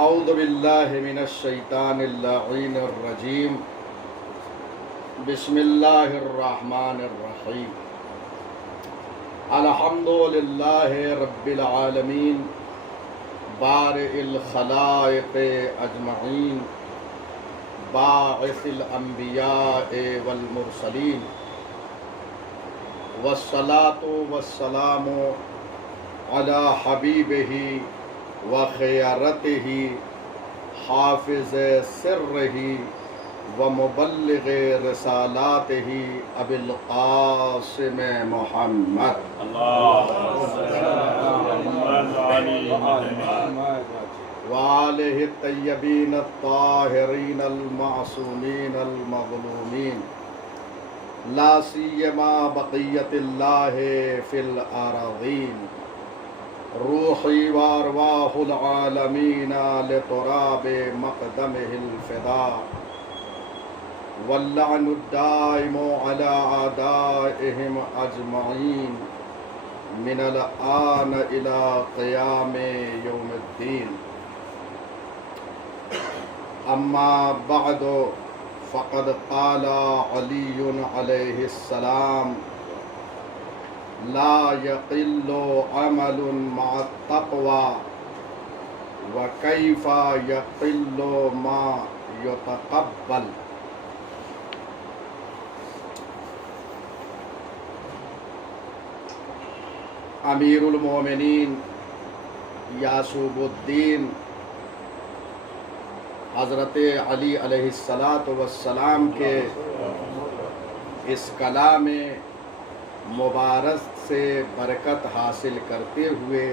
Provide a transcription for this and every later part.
اعوذ باللہ من الشیطان اللعین الرجیم بسم اللہ الرحمن الرحیم الحمد للہ رب العالمین بارئ الخلائق اجمعین باعث الانبیاء والمرسلین والصلاة والسلام علی حبیبہ وخیرتہ حافظ سرہ ومبلغ رسالاتہ ابی القاسم محمد وآلہ الطیبین الطاہرین المعصومین المظلومین لا سیما بقیت اللہ فی الارضین روحی وارواح العالمین لتراب مقدمہ الفداء واللعن الدائم على اعدائهم اجمعین من الآن الى قیام یوم الدین اما بعد فقد قال علی علیہ السلام لا يقل عمل مع التقوى وكيف يقل ما يتقبل. امیر المومنین یعصوب الدین حضرت علی علیہ السلام کے اس کلام مبارک سے برکت حاصل کرتے ہوئے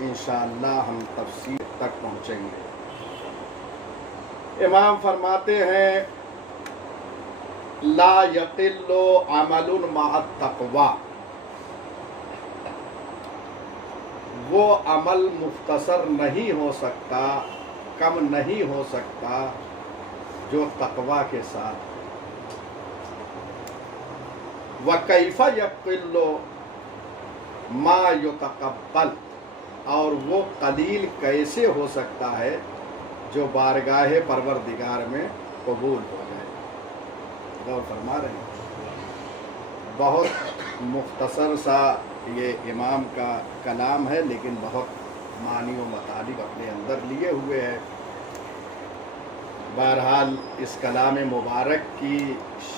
انشاءاللہ ہم تفسیر تک پہنچیں گے. امام فرماتے ہیں لا یقل عمل مع التقوی، وہ عمل مختصر نہیں ہو سکتا، کم نہیں ہو سکتا جو تقوی کے ساتھ. وَكَيْفَ يَقِلُّ مَا يُتَقَبَّلُ، اور وہ قلیل کیسے ہو سکتا ہے جو بارگاہ پروردگار میں قبول ہو جائے. غور فرما رہے ہیں. بہت مختصر سا یہ امام کا کلام ہے، لیکن بہت معنی و مطالب اپنے اندر لیے ہوئے ہے. بہرحال اس کلام مبارک کی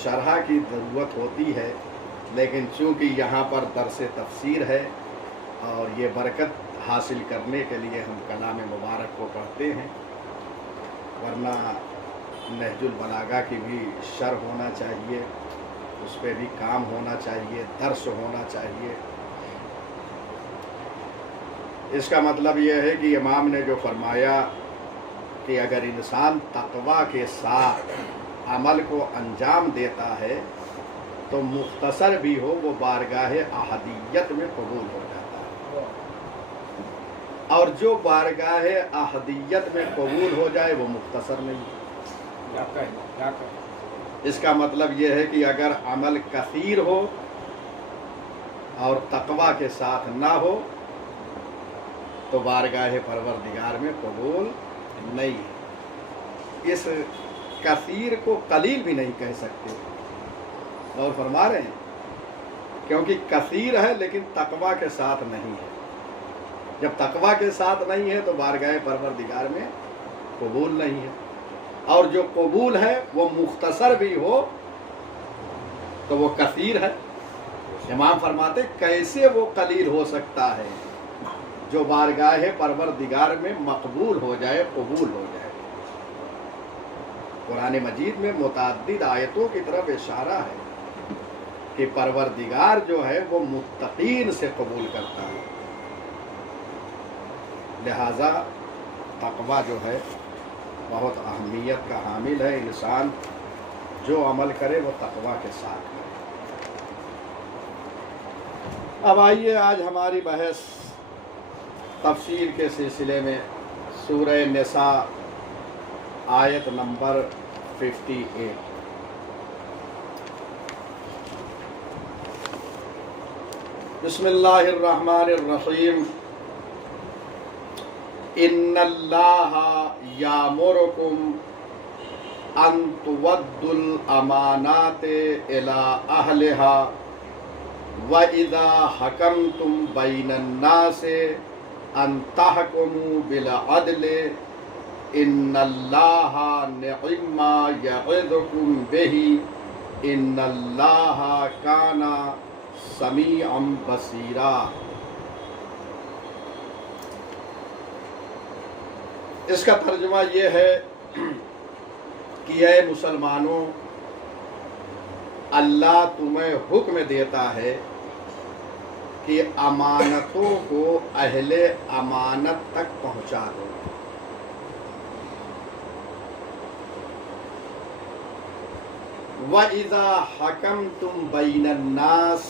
شرح کی ضرورت ہوتی ہے، لیکن چونکہ یہاں پر درس تفسیر ہے اور یہ برکت حاصل کرنے کے لیے ہم کلام مبارک کو پڑھتے ہیں، ورنہ نہج البلاغہ کی بھی شرح ہونا چاہیے، اس پہ بھی کام ہونا چاہیے، درس ہونا چاہیے. اس کا مطلب یہ ہے کہ امام نے جو فرمایا کہ اگر انسان تقوی کے ساتھ عمل کو انجام دیتا ہے تو مختصر بھی ہو وہ بارگاہ احدیت میں قبول ہو جاتا ہے، اور جو بارگاہ احدیت میں قبول ہو جائے وہ مختصر نہیں. اس کا مطلب یہ ہے کہ اگر عمل کثیر ہو اور تقوی کے ساتھ نہ ہو تو بارگاہ پروردگار میں قبول نہیں ہے. اس کثیر کو قلیل بھی نہیں کہہ سکتے. اور فرما رہے ہیں کیونکہ کثیر ہے لیکن تقوی کے ساتھ نہیں ہے. جب تقوی کے ساتھ نہیں ہے تو بارگاہ پروردگار میں قبول نہیں ہے. اور جو قبول ہے وہ مختصر بھی ہو تو وہ کثیر ہے. امام فرماتے کیسے وہ قلیل ہو سکتا ہے جو بارگاہ پروردگار میں مقبول ہو جائے، قبول ہو جائے. قرآن مجید میں متعدد آیتوں کی طرف اشارہ ہے کہ پروردگار جو ہے وہ متقین سے قبول کرتا ہے. لہذا تقوی جو ہے بہت اہمیت کا حامل ہے. انسان جو عمل کرے وہ تقوی کے ساتھ کرے. اب آئیے آج ہماری بحث تفسیر کے سلسلے میں سورہ نساء آیت نمبر 58. بسم اللہ الرحمن الرحیم. ان اللہ یامرکم ان تودوا الامانات الی اہلہا وَإِذَا حَكَمْتُمْ بَيْنَ النَّاسِ أَن تَحْكُمُوا بِالْعَدْلِ إِنَّ اللَّهَ نِعِمَّ مَا يَعِظُكُمْ بِهِ إِنَّ اللَّهَ كَانَ سَمِيعًا بَصِيرًا۔ اس کا ترجمہ یہ ہے کہ اے مسلمانوں، اللہ تمہیں حکم دیتا ہے کہ امانتوں کو اہل امانت تک پہنچا دو۔ وَإِذَا حَكَمْتُمْ بَيْنَ النَّاسِ،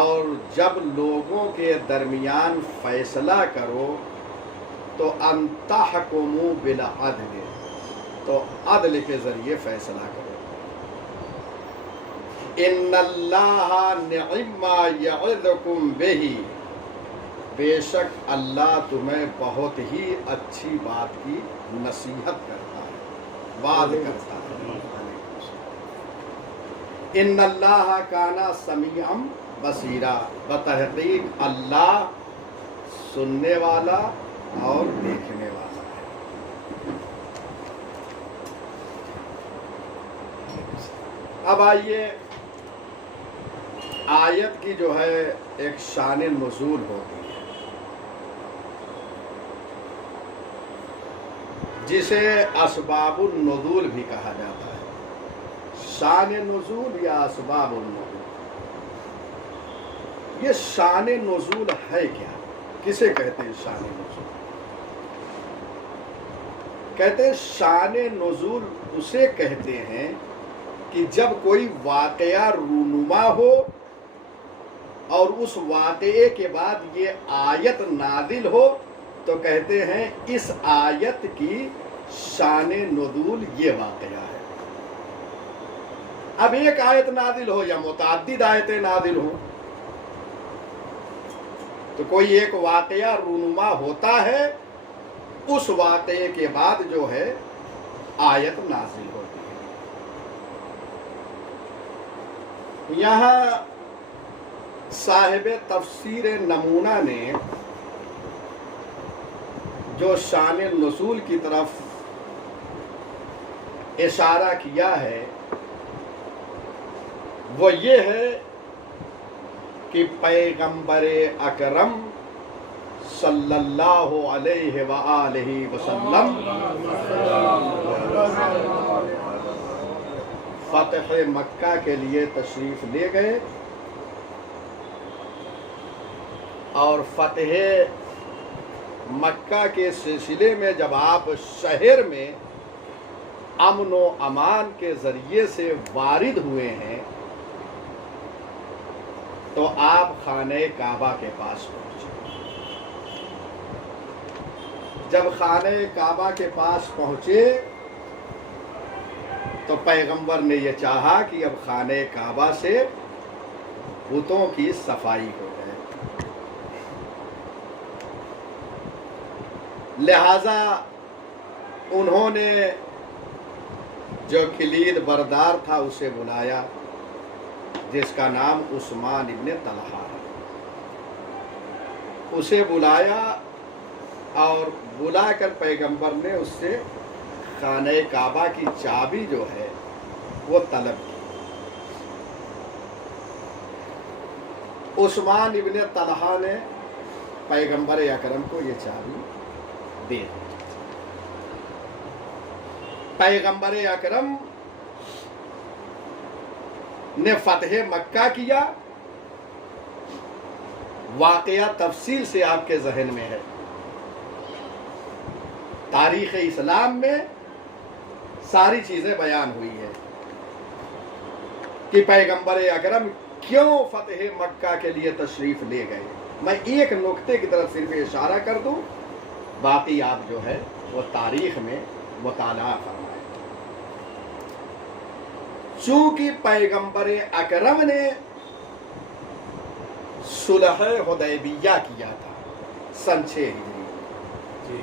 اور جب لوگوں کے درمیان فیصلہ کرو تو أَن تَحْكُمُوا بِالْعَدْلِ، تو عدل کے ذریعے فیصلہ کرو۔ ان اللہ نعم ما یعظکم بہ، بے شک اللہ تمہیں بہت ہی اچھی بات کی نصیحت کرتا ہے، وعظ کرتا ہے۔ ان اللہ کان سمیعا بصیرا، بتحقیق اللہ سننے والا اور دیکھنے والا ہے۔ اب آئیے، آیت کی جو ہے ایک شان نزول ہوتی ہے جسے اسباب النزول بھی کہا جاتا ہے۔ شان نزول یا اسباب النزول، یہ شان نزول ہے کیا؟ کسے کہتے ہیں شان نزول؟ کہتے ہیں شان نزول اسے کہتے ہیں کہ جب کوئی واقعہ رونما ہو اور اس واقعے کے بعد یہ آیت نازل ہو تو کہتے ہیں اس آیت کی شان نزول یہ واقعہ ہے۔ اب ایک آیت نازل ہو یا متعدد آیتیں نازل ہو تو کوئی ایک واقعہ رونما ہوتا ہے، اس واقعے کے بعد جو ہے آیت نازل ہوتی ہے۔ یہاں صاحب تفسیر نمونہ نے جو شان نزول کی طرف اشارہ کیا ہے وہ یہ ہے کہ پیغمبر اکرم صلی اللہ علیہ وآلہ وسلم فتح مکہ کے لیے تشریف لے گئے، اور فتح مکہ کے سلسلے میں جب آپ شہر میں امن و امان کے ذریعے سے وارد ہوئے ہیں تو آپ خانہ کعبہ کے پاس پہنچے۔ جب خانہ کعبہ کے پاس پہنچے تو پیغمبر نے یہ چاہا کہ اب خانہ کعبہ سے بتوں کی صفائی ہو جائے، لہذا انہوں نے جو کلید بردار تھا اسے بلایا، جس کا نام عثمان ابن طلحہ ہے۔ اسے بلایا اور بلا کر پیغمبر نے اس سے خانہ کعبہ کی چابی جو ہے وہ طلب کی۔ عثمان ابن طلحہ نے پیغمبر اکرم کو یہ چابی دے دی۔ پیغمبر اکرم نے فتح مکہ کیا، واقعہ تفصیل سے آپ کے ذہن میں ہے، تاریخ اسلام میں ساری چیزیں بیان ہوئی ہے کہ پیغمبر اکرم کیوں فتح مکہ کے لیے تشریف لے گئے۔ میں ایک نقطے کی طرف صرف اشارہ کر دوں، باقی آپ جو ہے وہ تاریخ میں مطالعہ فرمائیں۔ چونکہ پیغمبر اکرم نے صلح حدیبیہ کیا تھا سن 6 ہجری،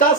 10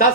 10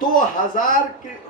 2000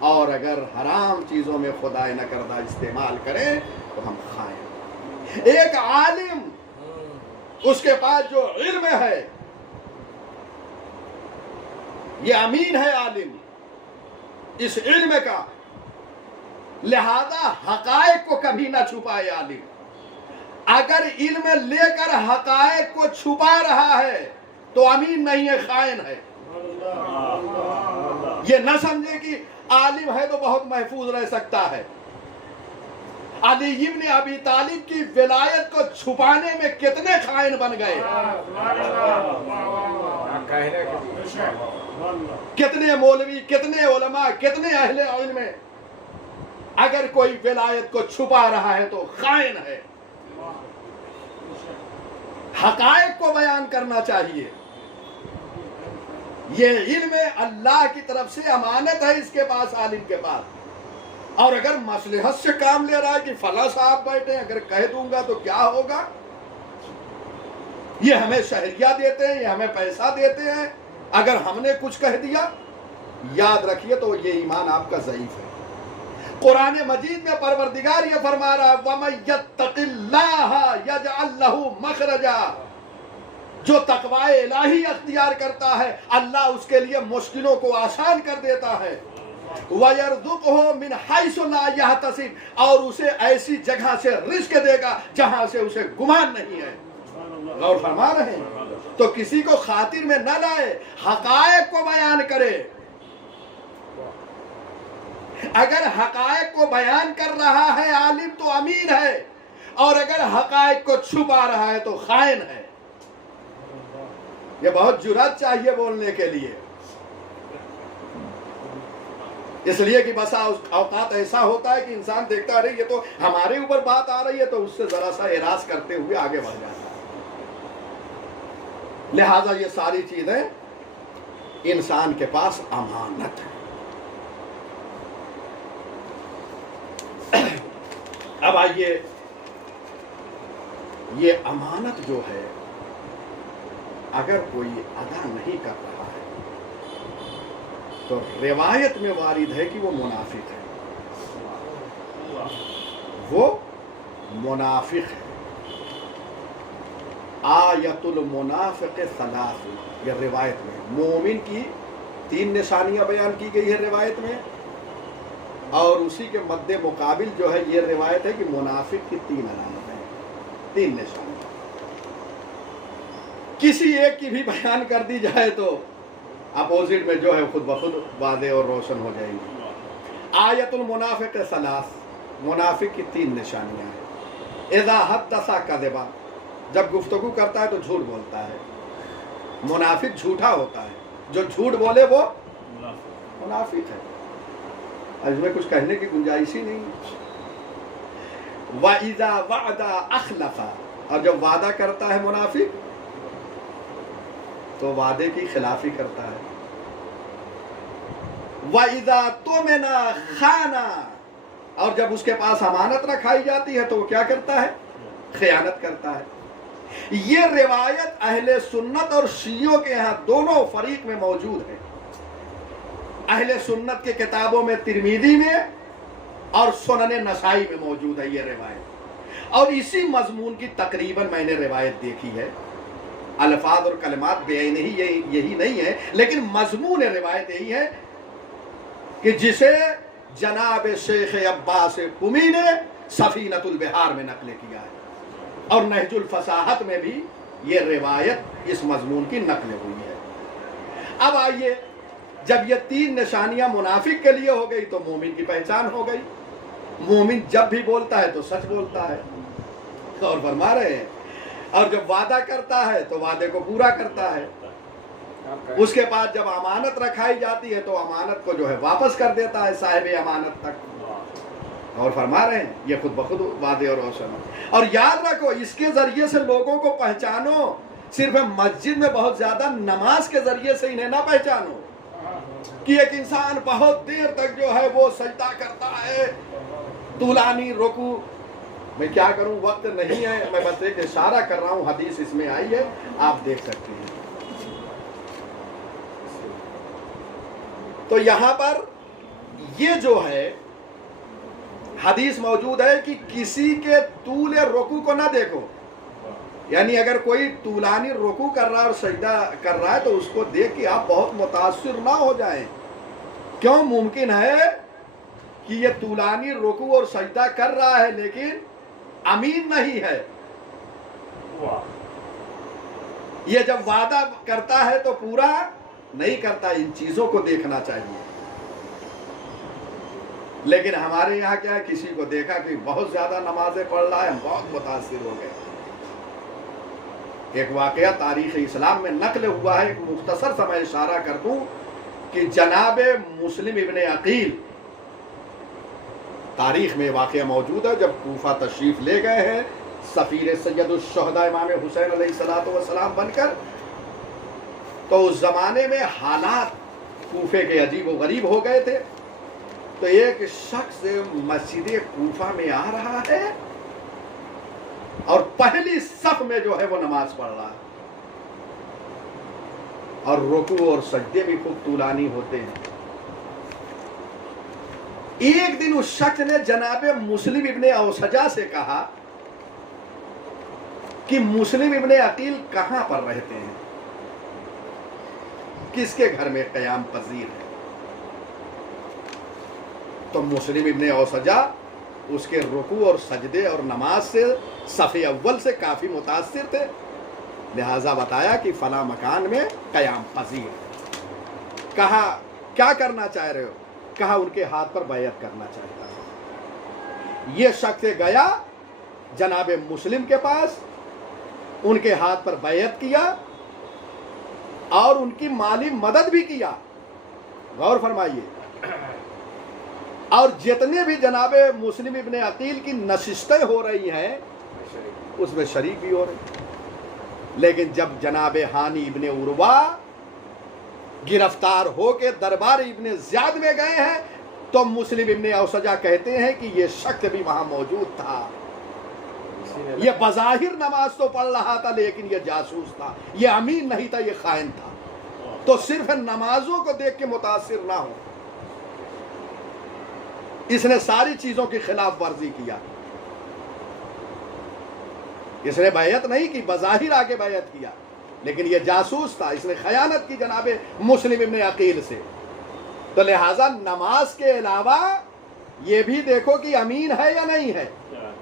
اور اگر حرام چیزوں میں خدا نہ کردہ استعمال کریں تو ہم خائن۔ ایک عالم، اس کے پاس جو علم ہے، یہ امین ہے عالم اس علم کا، لہذا حقائق کو کبھی نہ چھپائے عالم۔ اگر علم لے کر حقائق کو چھپا رہا ہے تو امین نہیں ہے، خائن ہے۔ یہ نہ سمجھے کہ عالم ہے تو بہت محفوظ رہ سکتا ہے۔ علی ابن ابی طالب کی ولایت کو چھپانے میں کتنے خائن بن گئے، کتنے مولوی، کتنے علماء، کتنے اہل علم۔ اگر کوئی ولایت کو چھپا رہا ہے تو خائن ہے۔ حقائق کو بیان کرنا چاہیے۔ یہ علم اللہ کی طرف سے امانت ہے اس کے پاس، عالم کے پاس۔ اور اگر مصلحت سے کام لے رہا ہے کہ فلاں صاحب بیٹھے، اگر کہہ دوں گا تو کیا ہوگا، یہ ہمیں شہریہ دیتے ہیں، یہ ہمیں پیسہ دیتے ہیں، اگر ہم نے کچھ کہہ دیا، یاد رکھیے تو یہ ایمان آپ کا ضعیف ہے۔ قرآن مجید میں پروردگار یہ فرما رہا وَمَن يَتَّقِ اللَّهَ يَجْعَل لَّهُ مَخْرَجًا، جو تقوی الہی اختیار کرتا ہے اللہ اس کے لیے مشکلوں کو آسان کر دیتا ہے۔ وَيَرْزُقْهُ مِنْ حَيْثُ لَا يَحْتَسِبُ، اور اسے ایسی جگہ سے رزق دے گا جہاں سے اسے گمان نہیں ہے۔ غور فرما رہے ہیں؟ تو کسی کو خاطر میں نہ لائے، حقائق کو بیان کرے۔ اگر حقائق کو بیان کر رہا ہے عالم تو امین ہے، اور اگر حقائق کو چھپا رہا ہے تو خائن ہے۔ یہ بہت جرأت چاہیے بولنے کے لیے، اس لیے کہ بسا اوقات ایسا ہوتا ہے کہ انسان دیکھتا رہے یہ تو ہمارے اوپر بات آ رہی ہے تو اس سے ذرا سا اعراض کرتے ہوئے آگے بڑھ جاتا ہے۔ لہذا یہ ساری چیزیں انسان کے پاس امانت ہے۔ اب آئیے، یہ امانت جو ہے اگر کوئی ادا نہیں کر رہا ہے تو روایت میں وارد ہے کہ وہ منافق ہے، وہ منافق ہے۔ آیت المنافق ثلاث، یہ روایت میں مومن کی 3 نشانیاں بیان کی گئی ہے روایت میں، اور اسی کے مد مقابل جو ہے یہ روایت ہے کہ منافق کی 3 علامتیں ہیں، 3 نشانیاں۔ کسی ایک کی بھی بیان کر دی جائے تو اپوزٹ میں جو ہے خود بخود واضح اور روشن ہو جائے گی۔ آیت المنافق ثلاث، منافق کی 3 نشانیاں ہیں۔ اذا حدث کذبا، جب گفتگو کرتا ہے تو جھوٹ بولتا ہے، منافق جھوٹا ہوتا ہے، جو جھوٹ بولے وہ منافق ہے۔ اس میں کچھ کہنے کی گنجائش ہی نہیں۔ وَإِذَا وَعَدَ أَخْلَفَ، اور جب وعدہ کرتا ہے منافق تو وعدے کی خلافی کرتا ہے۔ وَإِذَا تُؤْمِنَ خَانَ، اور جب اس کے پاس امانت رکھائی جاتی ہے تو وہ کیا کرتا ہے؟ خیانت کرتا ہے۔ یہ روایت اہل سنت اور شیعوں کے ہاں دونوں فریق میں موجود ہے۔ اہل سنت کے کتابوں میں ترمذی میں اور سنن نسائی میں موجود ہے یہ روایت، اور اسی مضمون کی تقریباً میں نے روایت دیکھی ہے۔ الفاظ اور کلمات بے نہیں یہی نہیں ہے، لیکن مضمون روایت یہی ہے کہ جسے جناب شیخ عباس قمی نے سفینۃ البحار میں نقل کیا ہے، اور نہج الفصاحت میں بھی یہ روایت اس مضمون کی نقل ہوئی ہے۔ اب آئیے، جب یہ 3 نشانیاں منافق کے لیے ہو گئی تو مومن کی پہچان ہو گئی۔ مومن جب بھی بولتا ہے تو سچ بولتا ہے، اور فرما رہے ہیں، اور جب وعدہ کرتا ہے تو وعدے کو پورا کرتا ہے۔ اس کے بعد جب امانت رکھائی جاتی ہے تو امانت کو جو ہے واپس کر دیتا ہے صاحب امانت تک، اور فرما رہے ہیں یہ خود بخود واضح اور روشن ہے۔ اور یاد رکھو، اس کے ذریعے سے لوگوں کو پہچانو، صرف مسجد میں بہت زیادہ نماز کے ذریعے سے انہیں نہ پہچانو کہ ایک انسان بہت دیر تک جو ہے وہ سجدہ کرتا ہے، طولانی رکوع۔ میں کیا کروں، وقت نہیں ہے، میں بس ایک اشارہ کر رہا ہوں، حدیث اس میں آئی ہے، آپ دیکھ سکتے ہیں۔ تو یہاں پر یہ جو ہے حدیث موجود ہے کہ کسی کے طول رکوع کو نہ دیکھو، یعنی اگر کوئی طولانی رکوع کر رہا ہے اور سجدہ کر رہا ہے تو اس کو دیکھ کے آپ بہت متاثر نہ ہو جائیں. کیوں؟ ممکن ہے کہ یہ طولانی رکوع اور سجدہ کر رہا ہے لیکن امین نہیں ہے. یہ جب وعدہ کرتا ہے تو پورا نہیں کرتا. ان چیزوں کو دیکھنا چاہیے. لیکن ہمارے یہاں کیا ہے، کسی کو دیکھا کہ بہت زیادہ نمازیں پڑھ رہا ہے، ہم بہت متاثر ہو گئے. ایک واقعہ تاریخ اسلام میں نقل ہوا ہے، ایک مختصر سا میں اشارہ کر دوں کہ جناب مسلم ابن عقیل، تاریخ میں واقعہ موجود ہے، جب کوفہ تشریف لے گئے ہیں سفیر سید الشہداء امام حسین علیہ السلام بن کر، تو اس زمانے میں حالات کوفے کے عجیب و غریب ہو گئے تھے. تو ایک شخص مسجد کوفہ میں آ رہا ہے اور پہلی صف میں جو ہے وہ نماز پڑھ رہا ہے، اور رکوع اور سجدے بھی خوب طولانی ہوتے ہیں. ایک دن اس شخص نے جناب مسلم ابن اوسجہ سے کہا کہ مسلم ابن عقیل کہاں پر رہتے ہیں، کس کے گھر میں قیام پذیر ہے؟ تو مسلم ابن اوسجہ اس کے رکوع اور سجدے اور نماز سے صف اول سے کافی متاثر تھے، لہذا بتایا کہ فلاں مکان میں قیام پذیر. کہا کیا کرنا چاہ رہے ہو؟ کہا ان کے ہاتھ پر بیعت کرنا چاہتا ہوں. یہ شخص گیا جناب مسلم کے پاس، ان کے ہاتھ پر بیعت کیا اور ان کی مالی مدد بھی کیا. غور فرمائیے. اور جتنے بھی جناب مسلم ابن عقیل کی نشستیں ہو رہی ہیں اس میں شریک بھی ہو رہے. لیکن جب جناب ہانی ابن عروہ گرفتار ہو کے دربار ابن زیاد میں گئے ہیں تو مسلم ابن اوسجہ کہتے ہیں کہ یہ شخص بھی وہاں موجود تھا. یہ بظاہر نماز تو پڑھ رہا تھا لیکن یہ جاسوس تھا، یہ امین نہیں تھا، یہ خائن تھا. تو صرف نمازوں کو دیکھ کے متاثر نہ ہو. اس نے ساری چیزوں کی خلاف ورزی کیا. اس نے بیعت نہیں کی، بظاہر آگے بیعت کیا لیکن یہ جاسوس تھا، اس نے خیانت کی جناب مسلم ابن عقیل سے. تو لہٰذا نماز کے علاوہ یہ بھی دیکھو کہ امین ہے یا نہیں ہے،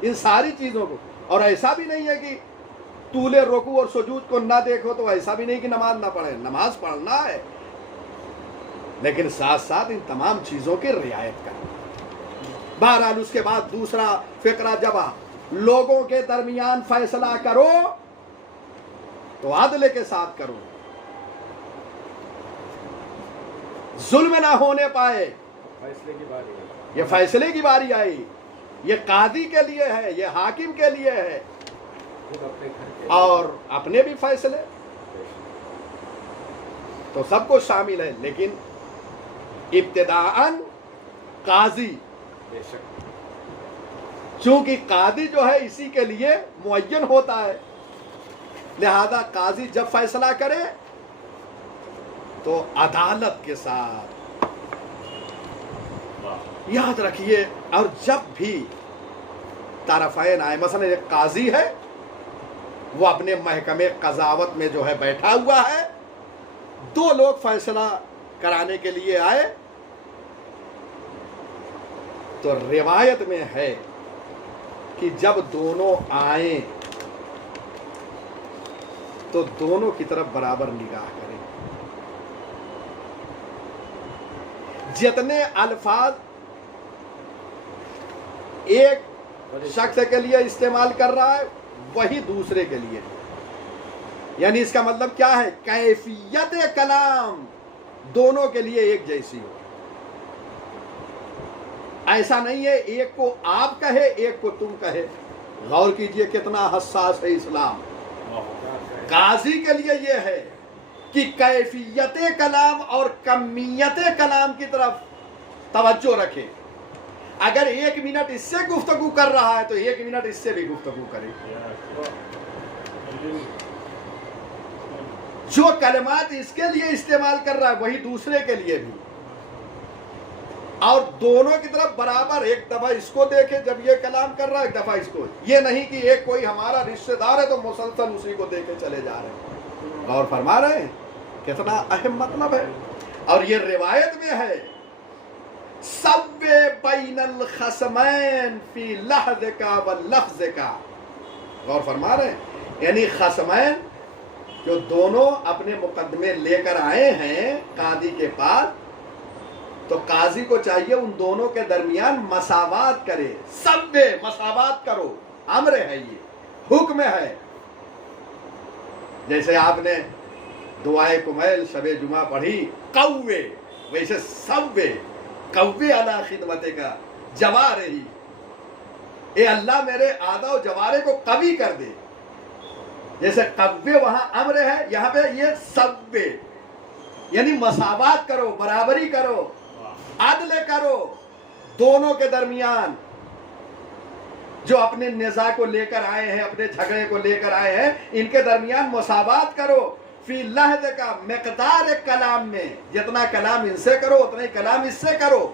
ان ساری چیزوں کو. اور ایسا بھی نہیں ہے کہ طول رکوع اور سجود کو نہ دیکھو تو ایسا بھی نہیں کہ نماز نہ پڑھے، نماز پڑھنا ہے لیکن ساتھ ساتھ ان تمام چیزوں کی رعایت کرنا. بہرحال اس کے بعد دوسرا فقرہ، جب لوگوں کے درمیان فیصلہ کرو تو عدل کے ساتھ کرو، ظلم نہ ہونے پائے. یہ فیصلے کی باری آئی، یہ قاضی کے لیے ہے، یہ حاکم کے لیے ہے، اور اپنے بھی فیصلے تو سب کو شامل ہے. لیکن ابتداءً قاضی، چونکہ قاضی جو ہے اسی کے لیے معین ہوتا ہے، لہذا قاضی جب فیصلہ کرے تو عدالت کے ساتھ. یاد رکھیے، اور جب بھی طرفین آئے، مثلا ایک قاضی ہے وہ اپنے محکمے قضاوت میں جو ہے بیٹھا ہوا ہے، دو لوگ فیصلہ کرانے کے لیے آئے تو روایت میں ہے کہ جب دونوں آئیں تو دونوں کی طرف برابر نگاہ کریں. جتنے الفاظ ایک شخص کے لیے استعمال کر رہا ہے وہی دوسرے کے لیے، یعنی اس کا مطلب کیا ہے؟ کیفیت کلام دونوں کے لیے ایک جیسی ہو. ایسا نہیں ہے ایک کو آپ کہے ایک کو تم کہے. غور کیجئے کتنا حساس ہے اسلام. قاضی کے لیے یہ ہے کہ کیفیت کلام اور کمیت کلام کی طرف توجہ رکھے. اگر 1 منٹ اس سے گفتگو کر رہا ہے تو 1 منٹ اس سے بھی گفتگو کرے. جو کلمات اس کے لیے استعمال کر رہا ہے وہی دوسرے کے لیے بھی. اور دونوں کی طرف برابر، ایک دفعہ اس کو دیکھے جب یہ کلام کر رہا ہے، ایک دفعہ اس کو. یہ نہیں کہ ایک کوئی ہمارا رشتہ دار ہے تو مسلسل اسی کو دیکھے چلے جا رہے ہیں. غور فرما رہے ہیں کتنا اہم مطلب ہے. اور یہ روایت میں ہے سوّ بین الخصمین فی لحظک و لفظک. غور فرما رہے ہیں یعنی خصمین جو دونوں اپنے مقدمے لے کر آئے ہیں قاضی کے پاس، تو قاضی کو چاہیے ان دونوں کے درمیان مساوات کرے. سب مساوات کرو، امر ہے، یہ حکم ہے. جیسے آپ نے دعائے کمیل شب جمعہ پڑھی قوے، ویسے سب قوے علی خدمت کا جوارحی، اے اللہ میرے اعضاء و جوارے کو قوی کر دے. جیسے قوے وہاں امر ہے، یہاں پہ یہ سب یعنی مساوات کرو، برابری کرو، عدل کرو دونوں کے درمیان. جو اپنے نزاع کو لے کر آئے ہیں، اپنے جھگڑے کو لے کر آئے ہیں، ان کے درمیان مساوات کرو. فی لحظ کا مقدار کلام میں، جتنا کلام ان سے کرو اتنا ہی کلام اس سے کرو.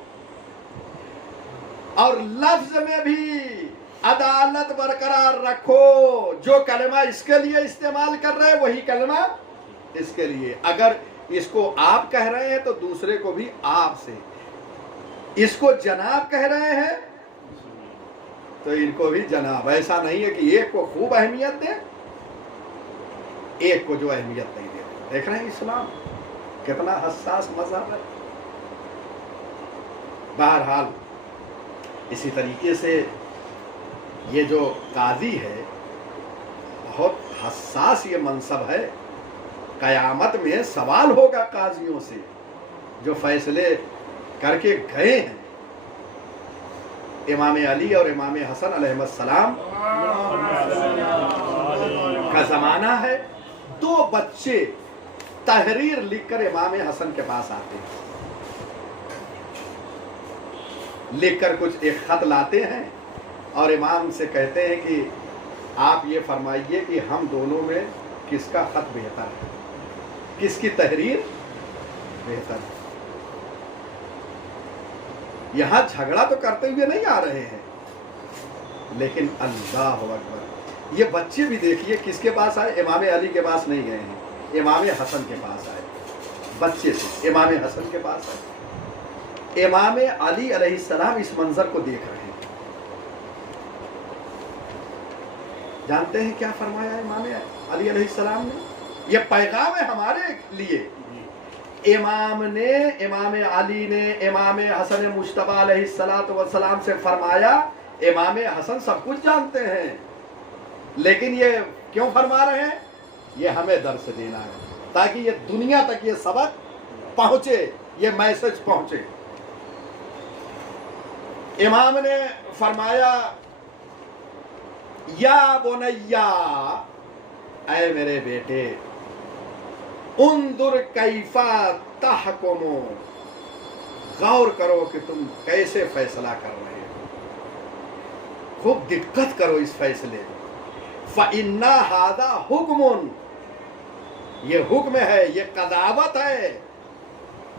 اور لفظ میں بھی عدالت برقرار رکھو. جو کلمہ اس کے لیے استعمال کر رہے ہیں وہی کلمہ اس کے لیے. اگر اس کو آپ کہہ رہے ہیں تو دوسرے کو بھی آپ سے، اس کو جناب کہہ رہے ہیں تو ان کو بھی جناب. ایسا نہیں ہے کہ ایک کو خوب اہمیت دیں، ایک کو جو اہمیت نہیں دے. دیکھ رہے ہیں اسلام کتنا حساس مذہب ہے. بہرحال اسی طریقے سے یہ جو قاضی ہے بہت حساس یہ منصب ہے. قیامت میں سوال ہوگا قاضیوں سے جو فیصلے کر کے گئے ہیں. امام علی اور امام حسن علیہ السلام کا زمانہ ہے. 2 بچے تحریر لکھ کر امام حسن کے پاس آتے ہیں، لکھ کر کچھ ایک خط لاتے ہیں اور امام سے کہتے ہیں کہ آپ یہ فرمائیے کہ ہم دونوں میں کس کا خط بہتر ہے، کس کی تحریر بہتر ہے. یہاں جھگڑا تو کرتے ہوئے نہیں آ رہے ہیں، لیکن اللہ اکبر یہ بچے بھی دیکھیے کس کے پاس آئے. امام علی کے پاس نہیں گئے ہیں، امام حسن کے پاس آئے. بچے سے امام حسن کے پاس آئے. امام علی علیہ السلام اس منظر کو دیکھ رہے ہیں. جانتے ہیں کیا فرمایا امام علی علیہ السلام نے؟ یہ پیغام ہے ہمارے لیے. امام علی نے امام حسن مجتبی علیہ السلام سے فرمایا امام حسن سب کچھ جانتے ہیں، لیکن یہ کیوں فرما رہے ہیں؟ یہ ہمیں درس دینا ہے تاکہ یہ دنیا تک یہ سبق پہنچے، یہ میسج پہنچے. امام نے فرمایا یا بنیا، اے میرے بیٹے، انظر کیفا تحکمو، غور کرو کہ تم کیسے فیصلہ کر رہے ہو، خوب دقت کرو اس فیصلے میں. فَإِنَّا هَذَا حُکْمٌ، یہ حکم ہے، یہ قضاوت ہے،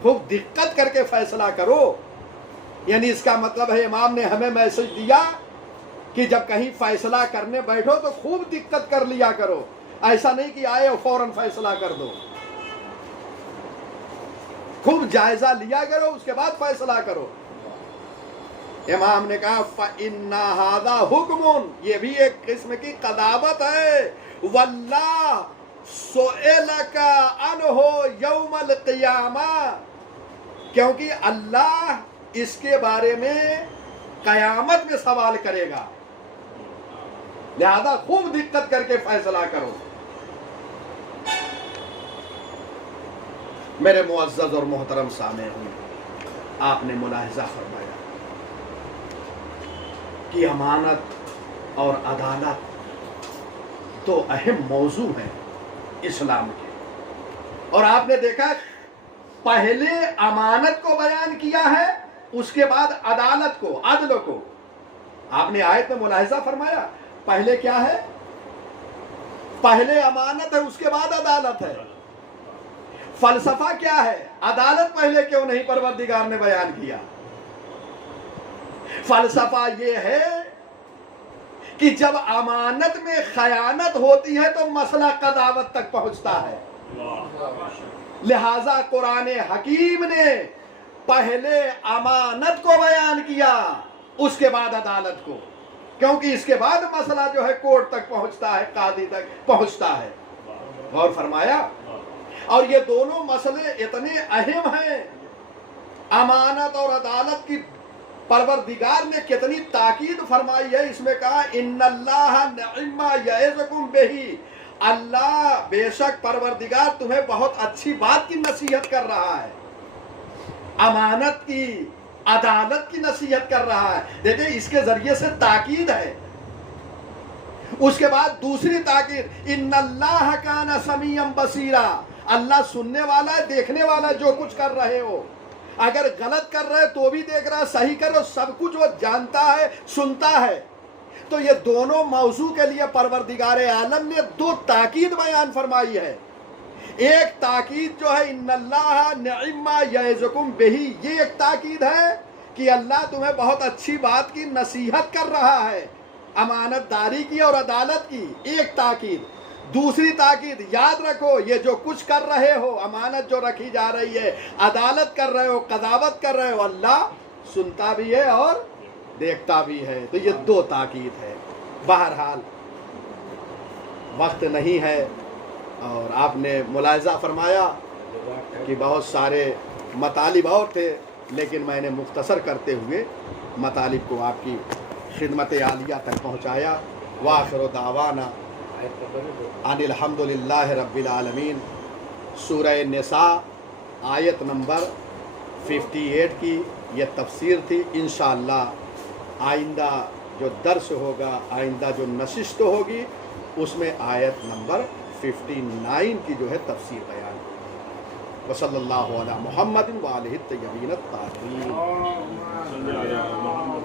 خوب دقت کر کے فیصلہ کرو. یعنی اس کا مطلب ہے امام نے ہمیں میسج دیا کہ جب کہیں فیصلہ کرنے بیٹھو تو خوب دقت کر لیا کرو. ایسا نہیں کہ آئے اور فوراً فیصلہ کر دو، خوب جائزہ لیا کرو اس کے بعد فیصلہ کرو. امام نے کہا فَإِنَّا هَذَا حُکْمٌ، یہ بھی ایک قسم کی قضاوت ہے. وَاللَّهُ سُئِلَكَ عَنْهُ يَوْمَ الْقِيَامَةِ، کیونکہ اللہ اس کے بارے میں قیامت میں سوال کرے گا، لہذا خوب دقت کر کے فیصلہ کرو. میرے معزز اور محترم سامعین، آپ نے ملاحظہ فرمایا کہ امانت اور عدالت 2 اہم موضوع ہیں اسلام کے. اور آپ نے دیکھا پہلے امانت کو بیان کیا ہے، اس کے بعد عدالت کو، عدل کو. آپ نے آیت میں ملاحظہ فرمایا پہلے کیا ہے؟ پہلے امانت ہے، اس کے بعد عدالت ہے. فلسفہ کیا ہے؟ عدالت پہلے کیوں نہیں پروردگار نے بیان کیا؟ فلسفہ یہ ہے کہ جب امانت میں خیانت ہوتی ہے تو مسئلہ قضاوت تک پہنچتا ہے. لہذا قرآن حکیم نے پہلے امانت کو بیان کیا، اس کے بعد عدالت کو، کیونکہ اس کے بعد مسئلہ جو ہے کورٹ تک پہنچتا ہے، قاضی تک پہنچتا ہے. غور فرمایا. اور یہ دونوں مسئلے اتنے اہم ہیں. امانت اور عدالت کی پروردگار نے کتنی تاکید فرمائی ہے. اس میں کہا ان اللہ نعم ما یعظکم بہ، اللہ بے شک پروردگار تمہیں بہت اچھی بات کی نصیحت کر رہا ہے، امانت کی، عدالت کی نصیحت کر رہا ہے. دیکھیں اس کے ذریعے سے تاکید ہے. اس کے بعد دوسری تاکید ان اللہ کان سمیعا بصیرا، اللہ سننے والا ہے، دیکھنے والا ہے جو کچھ کر رہے ہو. اگر غلط کر رہے تو بھی دیکھ رہا ہے، صحیح کر رہے سب کچھ وہ جانتا ہے، سنتا ہے. تو یہ دونوں موضوع کے لیے پروردگار عالم نے دو تاکید بیان فرمائی ہے. ایک تاکید جو ہے ان اللہ نعم ما یعظکم بہ، یہ ایک تاکید ہے کہ اللہ تمہیں بہت اچھی بات کی نصیحت کر رہا ہے، امانت داری کی اور عدالت کی. ایک تاکید. دوسری تاکید یاد رکھو یہ جو کچھ کر رہے ہو، امانت جو رکھی جا رہی ہے، عدالت کر رہے ہو، قضاوت کر رہے ہو، اللہ سنتا بھی ہے اور دیکھتا بھی ہے. تو یہ دو تاکید ہے. بہرحال وقت نہیں ہے اور آپ نے ملاحظہ فرمایا کہ بہت سارے مطالب اور تھے، لیکن میں نے مختصر کرتے ہوئے مطالب کو آپ کی خدمت عالیہ تک پہنچایا. وآخر دعوانا ان الحمدللہ رب العالمین. سورہ نساء آیت نمبر 58 کی یہ تفسیر تھی. انشاءاللہ آئندہ جو درس ہوگا، آئندہ جو نشست ہوگی، اس میں آیت نمبر 59 کی جو ہے تفسیر بیان ہوگی. وصلی اللہ علی محمد وآلہ الطیبین الطاہرین.